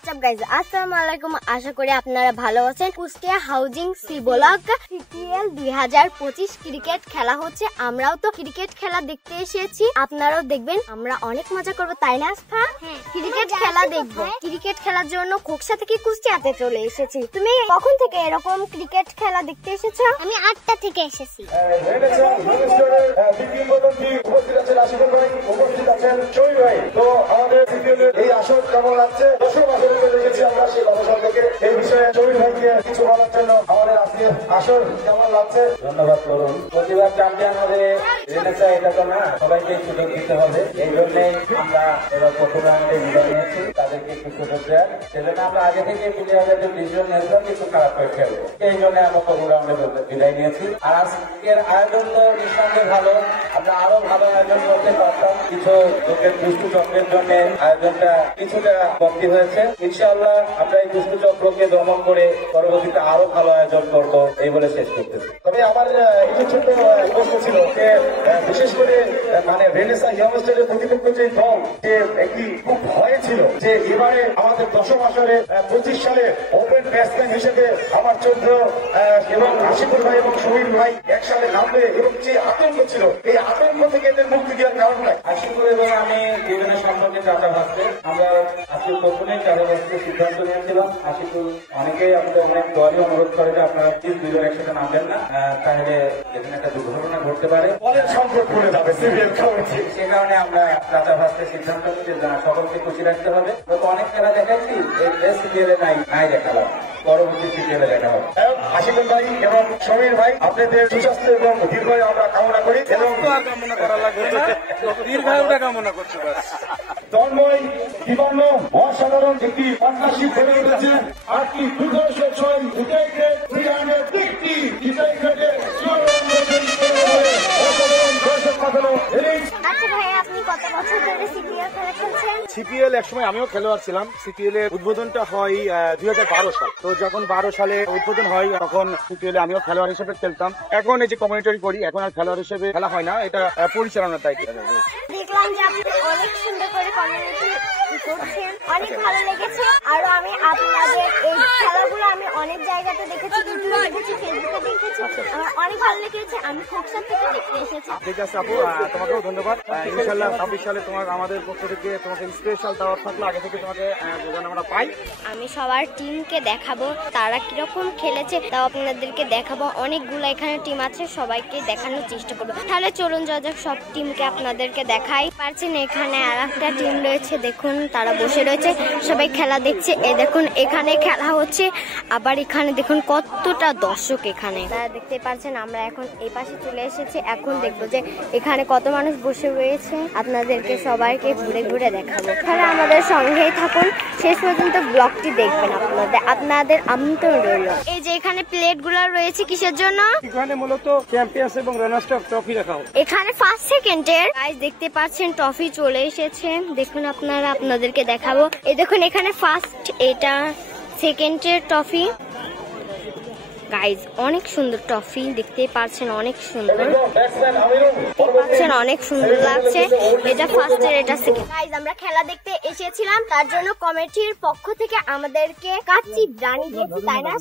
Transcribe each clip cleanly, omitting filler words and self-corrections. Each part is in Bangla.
হোয়াটসঅ্যাপ গাইজ, আসসালামু আলাইকুম। আশা করি আপনারা ভালো আছেন। Kushtia housing C block CPL 2025 cricket খেলা হচ্ছে। আমরাও তো ক্রিকেট খেলা দেখতে এসেছি, আপনারাও দেখবেন। আমরা অনেক মজা করবো, তাই না আস্থা? ক্রিকেট খেলা দেখবো। ক্রিকেট খেলার জন্য খোকসা থেকে কুষ্টিয়াতে চলে এসেছি। তুমি কখন থেকে এরকম ক্রিকেট খেলা দেখতে এসেছো? আমি 8টা থেকে এসেছি। এই আসর কেমন লাগছে দর্শক আসরে দেখেছি আমরা সেই গবেষণা থেকে এই বিষয়ে শহীদ ভাইকে কিছু বলার জন্য আমাদের আজকে আসর কেমন লাগছে। ধন্যবাদ করুন। প্রতিবার চ্যাম্পিয়ন হবে এটা তো না, সবাইকে সুযোগ দিতে হবে। এই জন্যই আমরা এবার প্রথম রাউন্ডে বিদায় নিয়েছি, তাদেরকে একটু সুযোগ দেওয়ার। সেজন্য আমরা আগে থেকে প্লেয়ারদের যে ডিসিশন নিয়েছিলাম একটু খারাপ করে খেলবো, এই জন্য আমরা প্রথম রাউন্ডে বিদায় নিয়েছি। আর আজকের আয়োজন তো নিঃসন্দেহে ভালো, আমরা আরো ভালো আয়োজন করতে পারতাম। কিছু লোকের দুষ্টু চক্রের জন্য আয়োজনটা কিছুটা কমতি হয়েছে। ইনশাআল্লাহ আমরা এই দুষ্টু চক্রকে দমন করে পরবর্তীতে আরো ভালো আয়োজন করবো এই বলে শেষ করতেছি। তবে আমার একটু ছোট প্রশ্ন ছিল যে বিশেষ করে মানে রেনেসা ইয়ংস্টারের প্রতিপক্ষ যে দল, যে একটি খুব ভয় ছিল যে এবারে আমাদের দশম আসরে 25 সালে ওপেন ব্যাটসম্যান হিসেবে আমার চন্দ্র এবং আশিকুর ভাই এবং সমীর ভাই একসাথে নামবে, এবং যে আতঙ্ক ছিল এই আতঙ্ক থেকে এদের মুক্তি দেওয়ার কারণটা আশিকুর এবং আমি জীবনের সম্পর্কে চাচা ভাবছে। আমরা আজকে প্রথমেই চাচা ভাবতে সিদ্ধান্ত নিয়েছিলাম। আশিকুর অনেকেই আমাদের অনেক দলই অনুরোধ করে যে আপনারা প্লিজ দুজন একসাথে নামবেন না, তাহলে এখানে একটা দুর্ঘটনা ঘটতে পারে, বলের সংকট পড়ে যাবে সিরিয়াল কমিটি। সে কারণে আমরা চাচা ভাবতে সিদ্ধান্ত নিয়েছি সকলকে খুশি রাখতে হবে। অনেক খেলা দেখাইছি, এই সিরিয়ালে নাই দেখালাম, পরবর্তী সিরিয়ালে দেখা হবে। আশিকুর ভাই এবং সমীর ভাই আপনাদের সুস্বাস্থ্য এবং দীর্ঘায়ু আমরা কামনা করি, এবং কামনা করা লাগবে না, দীর্ঘায়ুটা কামনা করতে পারি। তন্ময় বিবর্ণ অসাধারণ একটি পার্টনারশিপ গড়ে উঠেছে। 8টি দুর্ধর্ষ ছয় উইকেটে 350 বিজয় ঘটে সিপিএল একসময় আমিও খেলোয়াড় ছিলাম। সিপিএল এর উদ্বোধনটা হয় 2012 সাল। তো যখন 12 সালে উদ্বোধন হয় তখন সিপিএল এ আমিও খেলোয়াড় হিসেবে খেলতাম। এখন এই যে কমিউনিটি করি, এখন আর খেলোয়াড় হিসেবে খেলা হয় না, এটা পরিচালনার দায়িত্ব। দেখলাম যে আপনি অনেক সুন্দর করে কমিউনিটি করছেন, অনেক ভালো লেগেছে। আর আমি আপনাদের এই খেলাগুলো আমি অনেক জায়গাতে দেখেছি, ইউটিউবে দেখেছি, ফেসবুকে দেখেছি, আমার অনেক ভালো লেগেছে। আমি খোকসা থেকে দেখতে এসেছি। ঠিক আছে আপু, তোমাকেও ধন্যবাদ। ইনশাআল্লাহ 26 সালে তোমার আমাদের পক্ষ থেকে তোমাকে স্পেশাল দাওয়াত থাকলো, আগে থেকে তোমাকে যেন আমরা পাই। আমি সবার টিমকে দেখাবো তারা কিরকম খেলেছে, তাও আপনাদেরকে দেখাবো। অনেকগুলো এখানে টিম আছে, সবাইকে দেখানোর চেষ্টা করবো। তাহলে চলুন যাওয়া যাক, সব টিমকে আপনাদেরকে দেখাই। পারছেন এখানে আর একটা টিম রয়েছে, দেখুন তারা বসে রয়েছে, সবাই খেলা দেখছে। এই দেখুন এখানে খেলা হচ্ছে, আবার এখানে দেখুন কতটা দর্শক এখানে তারা দেখতে পাচ্ছেন। আমরা এখন এই পাশে চলে এসেছি, এখন দেখবো যে এখানে কত মানুষ বসে রয়েছে। আপনাদেরকে সবাইকে ঘুরে ঘুরে দেখাবো, তাহলে আমাদের সঙ্গেই থাকুন, শেষ পর্যন্ত ব্লগটি দেখবেন। আপনাদের আমন্ত্রণ রইল। এই যে এখানে প্লেট গুলো রয়েছে কিসের জন্য? এখানে মূলত চ্যাম্পিয়ন্স এবং রানার্স আপ ট্রফি রাখা হয়। এখানে ফার্স্ট সেকেন্ডের গাইস দেখতে পাচ্ছেন ট্রফি চলে এসেছে, দেখুন আপনাদেরকে দেখাবো। এই দেখুন এখানে ফার্স্ট, এটা সেকেন্ডের ট্রফি। গাইজ অনেক সুন্দর ট্রফি, দেখতে পাচ্ছেন অনেক সুন্দর, অনেক সুন্দর লাগছে। এটা ফার্স্টের, এটা সেকেন্ড। গাইজ আমরা খেলা দেখতে এসেছিলাম, তার জন্য কমিটির পক্ষ থেকে আমাদেরকে কাচ্চি বিরিয়ানি দিয়েছে, তাই না?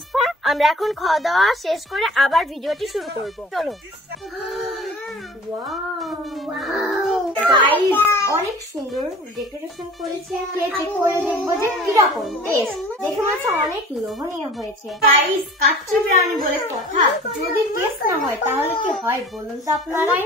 আমরা এখন খাওয়া দাওয়া শেষ করে আবার ভিডিওটি শুরু করব, চলো। গাইজ অনেক সুন্দর ডেকোরেশন করেছে, খেয়ে করে দেখবো যে কিরকম টেস্ট। দেখে মনে হচ্ছে অনেক লোভনীয় হয়েছে। গাইজ কাচ্চি বিরিয়ানি বলে কথা, যদি টেস্ট না হয় তাহলে কি হয় বলুন তো আপনারাই।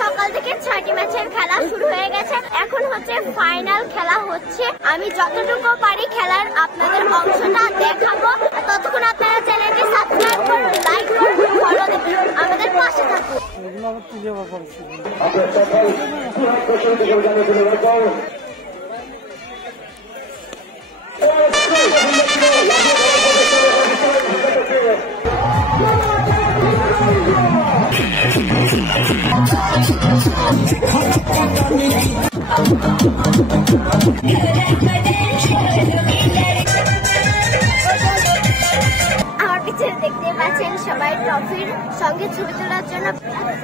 সকাল থেকে 6টি ম্যাচের খেলা শুরু হয়ে গেছে, এখন হচ্ছে ফাইনাল খেলা হচ্ছে। আমি যতটুকু পারি খেলার আপনাদের অংশটা দেখাবো, ততক্ষণ আপনারা চ্যানেলটি সাবস্ক্রাইব করুন, লাইক করুন, ফলো দিন, আমাদের পাশে থাকুন। You like my dance, you like দেখতে পাচ্ছেন সবাই ট্রফির সঙ্গে ছবি তোলার জন্য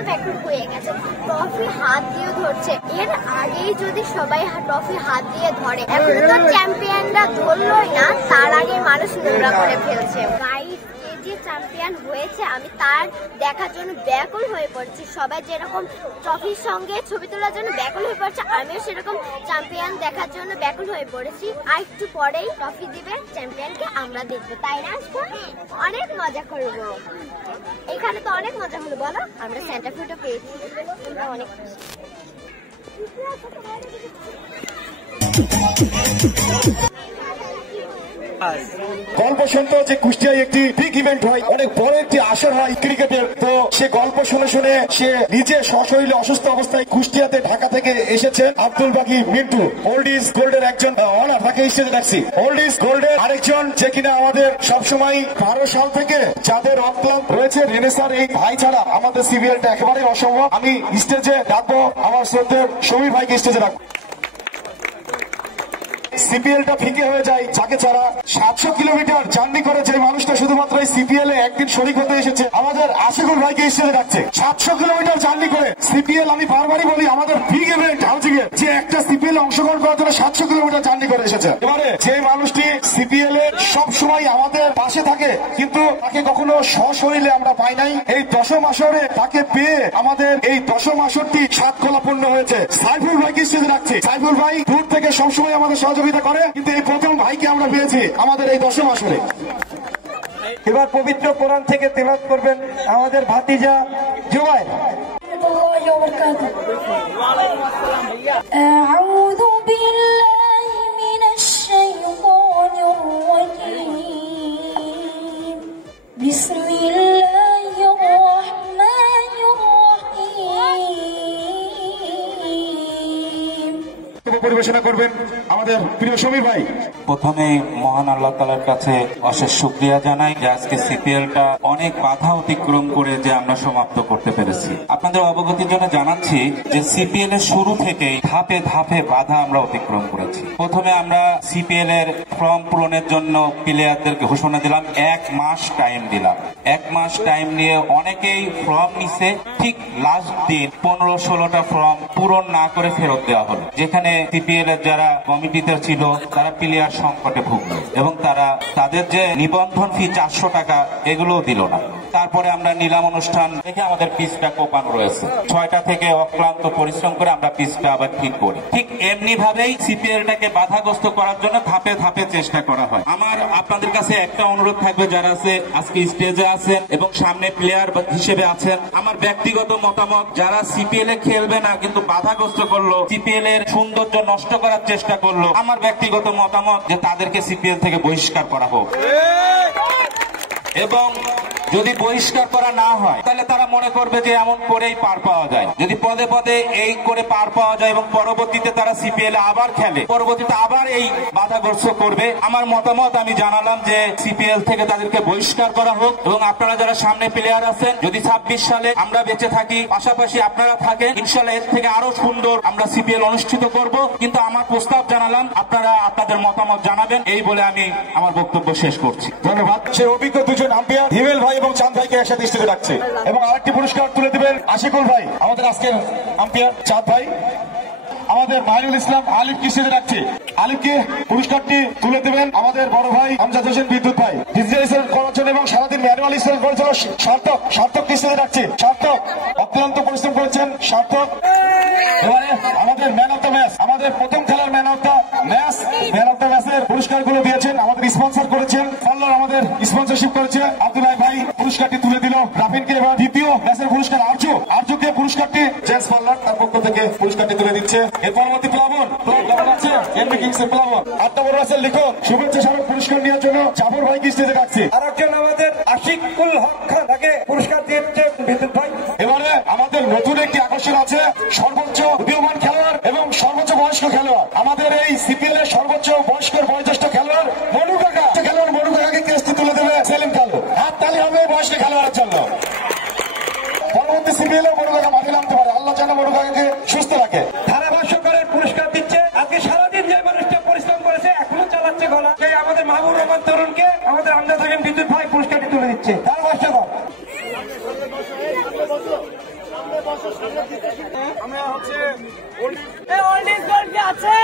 ব্যাকুল হয়ে গেছে। ট্রফি হাত দিয়ে ধরছে, এর আগেই যদি সবাই ট্রফি হাত দিয়ে ধরে, এখন তো চ্যাম্পিয়নরা ধরলোই না, তার আগে মানুষ নোংরা করে ফেলছে। গাইস, যে চ্যাম্পিয়ন হয়েছে আমি তার দেখার জন্য ব্যাকুল হয়ে পড়ছি। সবাই যেরকম ট্রফির সঙ্গে ছবি তোলার জন্য ব্যাকুল হয়ে পড়ছে, আমিও সেরকম চ্যাম্পিয়ন দেখার জন্য ব্যাকুল হয়ে পড়েছি। আর একটু পরেই ট্রফি দিবে চ্যাম্পিয়নকে, আমরা দেখবো, তাই না? অনেক মজা করবো, এখানে তো অনেক মজা হলো, বলো? আমরা সেন্টা ফ্রুটও পেয়েছি, আমরা অনেক গল্প শুনতে যে কুষ্টিয়ায় একটি বিগ ইভেন্ট হয়, অনেক বড় একটি আসর হয় ক্রিকেটের। তো সে গল্প শুনে শুনে সে নিজে সশরীরে অসুস্থ অবস্থায় কুষ্টিয়াতে ঢাকা থেকে এসেছেন আব্দুল বাকি মিন্টু, ওল্ড ইজ গোল্ডের একজন অনার, তাকে স্টেজে ডাকছি। ওল্ড ইজ গোল্ডের আরেকজন যে কিনা আমাদের সবসময় 12 সাল থেকে যাদের অক্লান্ত রয়েছে রেনেসার এই ভাই ছাড়া আমাদের সিবিএলটা একেবারে অসম্ভব। আমি স্টেজে ডাকবো আমার শ্রদ্ধেয় সমীর ভাইকে, স্টেজে ডাকবো। সিপিএলটা ফিকে হয়ে যায় যাকে ছাড়া 700 কিলোমিটার জার্নি করে যে মানুষটা শুধুমাত্র এই সিপিএল এ একদিন শরিক হতে এসেছে, আমাদের আশিকুল ভাইকে স্টেজে রাখছে। 700 কিলোমিটার জার্নি করে সিপিএল, আমি বারবারই বলি আমাদের বিগ ইভেন্ট হাউজিং এ, যে একটা সিপিএল অংশগ্রহণ করার জন্য 700 কিলোমিটার জার্নি করে এসেছে। এবারে যে মানুষটি সিপিএল এ সব সময় আমাদের পাশে থাকে কিন্তু তাকে কখনো সশরীরে আমরা পাই নাই, এই 10ম আসরে তাকে পেয়ে আমাদের এই 10ম আসরটি 7 কলাপূর্ণ হয়েছে। সাইফুল ভাইকে স্টেজে রাখছে। সাইফুল ভাই দূর থেকে সবসময় আমাদের সহযোগিতা করে, কিন্তু এই প্রথম ভাইকে আমরা পেয়েছি আমাদের এই 10ম আসরে। এবার পবিত্র কোরআন থেকে তেলাওয়াত করবেন আমাদের ভাতিজা জুবাইর। আউযু বিল্লাহি মিনাশ শাইতানির রাজীম। বিসমিল্লাহির রাহমানির রাহিম। পরিবেশনা করবেন আমাদের প্রিয় সমীর ভাই। প্রথমে মহান আল্লাহ তাআলার কাছে অশেষ শুকরিয়া জানাই যে আজকে সিপিএলটা অনেক বাধা অতিক্রম করে যে আমরা সমাপ্ত করতে পেরেছি। আপনাদের অবগতির জন্য জানাচ্ছি যে সিপিএল এর শুরু থেকেই ধাপে ধাপে বাধা আমরা অতিক্রম করেছি। প্রথমে আমরা সিপিএল এর ফর্ম পূরণের জন্য প্লেয়ারদেরকে ঘোষণা দিলাম, 1 মাস টাইম দিলাম। 1 মাস টাইম নিয়ে অনেকেই ফর্ম নিছে, ঠিক লাস্ট দিন 15-16টা ফর্ম পূরণ না করে ফেরত দেওয়া হলো, যেখানে সিপিএল এর যারা কমিটিতে ছিল তারা প্লেয়ার সংকটে ভুগল এবং তারা তাদের যে নিবন্ধন ফি 400 টাকা এগুলোও দিল না। তারপরে আমরা নিলাম অনুষ্ঠান দেখে আমাদের পিচটা কোপানো রয়েছে, 6টা থেকে অক্লান্ত পরিশ্রম করে আমরা পিচটা আবার ঠিক করি। ঠিক এমনি ভাবেই সিপিএলটাকে বাধাগ্রস্ত করার জন্য ধাপে ধাপে চেষ্টা করা হয়। আমার আপনাদের কাছে একটা অনুরোধ থাকবে, যারা আছে আজকে স্টেজে আছেন এবং সামনে প্লেয়ার হিসেবে আছেন, আমার ব্যক্তিগত মতামত, যারা সিপিএল এ খেলবে না কিন্তু বাধাগ্রস্ত করলো, সিপিএল এর সৌন্দর্য নষ্ট করার চেষ্টা করলো, আমার ব্যক্তিগত মতামত যে তাদেরকে সিপিএল থেকে বহিষ্কার করা হোক। এবং যদি বহিষ্কার করা না হয় তাহলে তারা মনে করবে যে এমন করেই পার পাওয়া যায়। যদি পদে পদে এই করে পার পাওয়া যায় এবং পরবর্তীতে তারা সিপিএল আবার খেলে, পরবর্তীতে আবার এই বাধাগ্রস্ত করবে, আমার মতামত আমি জানালাম যে সিপিএল থেকে তাদেরকে বহিষ্কার করা হোক। এবং আপনারা যারা সামনে প্লেয়ার আছেন, যদি 26 সালে আমরা বেঁচে থাকি, পাশাপাশি আপনারা থাকেন, ইনশাল্লাহ এর থেকে আরো সুন্দর আমরা সিপিএল অনুষ্ঠিত করব। কিন্তু আমার প্রস্তাব জানালাম, আপনারা আপনাদের মতামত জানাবেন, এই বলে আমি আমার বক্তব্য শেষ করছি। ধন্যবাদ। সে অভিজ্ঞ দুজন আম্পায়ার হিমেল ভাই এবং চাঁদ ভাইকে একসাথে স্টেজে রাখছে এবং আরেকটি পুরস্কার তুলে দিবেন আশিকুল ভাই, আমাদের আজকের আম্পায়ার চাঁদ ভাই। আমাদের মাহিরুল ইসলাম আলিফকে স্টেজে রাখছে, আলিফকে পুরস্কারটি তুলে দেবেন আমাদের বড় ভাই আমজাদ হোসেন বিদ্যুৎ ভাই। ডিজিটাল করার জন্য এবং সারাদিন ম্যানুয়াল স্টাইল করেছিল সার্থককে স্টেজে রাখছে। সার্থক অক্লান্ত পরিশ্রম করেছেন, সার্থক। এবারে আমাদের ম্যান অফ দ্য ম্যাচ, আমাদের প্রথম খেলার ম্যান অফ দ্য ম্যাচের পুরস্কারগুলো দিয়েছেন, আমাদের স্পন্সর করেছেন, ফল্লর আমাদের স্পন্সরশিপ করেছে, আব্দুল্লাহ ভাই পুরস্কারটি তুলে দিল রাফিনকে। এবার দ্বিতীয় ম্যাচের পুরস্কার আর্যকে পুরস্কারটি জেস ফল্লর তার পক্ষ থেকে পুরস্কারটি তুলে দিচ্ছে। এর পরবর্তী প্লাবন আছে এমবি কিংসের প্লাবন, 8 নম্বর আছে লিখন, শুভেচ্ছা স্মারক পুরস্কার নেওয়ার জন্য জাফর ভাইকে স্টেজে রাখছে। আরেকজন আমাদের আশিকুল হক খান, তাকে পুরস্কার দিয়েছে বিদ্যুৎ ভাই। এবারে আমাদের নতুন একটি আকর্ষণ আছে, সর্বোচ্চ উদীয়মান খেলোয়াড় এবং সর্বোচ্চ বয়স্ক খেলোয়াড়। আমাদের এই সিপিএল এর সর্বোচ্চ বয়োজ্যেষ্ঠ খেলোয়াড় মনু কাকাকে কেসটি তুলে দেবে সেলিম কালু। হাত তালি হবে বয়স্ক খেলোয়াড়ের জন্য। পরবর্তী সিপিএল এ মনু কাকা মাঠে নামতে পারে, আল্লাহ যেন মনু কাকাকে সুস্থ রাখে। ধারাভাষ্যকারের পুরস্কার দিচ্ছে, আজকে সারাদিন যে মানুষটা পরিশ্রম করেছে এখনো চালাচ্ছে। বাজাচ্ছে গলা, সেই আমাদের মাহবুব রহমান তরুণকে আমাদের আমজাদ হোসেন বিদ্যুৎ ভাই পুরস্কারটি তুলে দিচ্ছে। তার কষ্ট কর। আমরা হচ্ছে আছে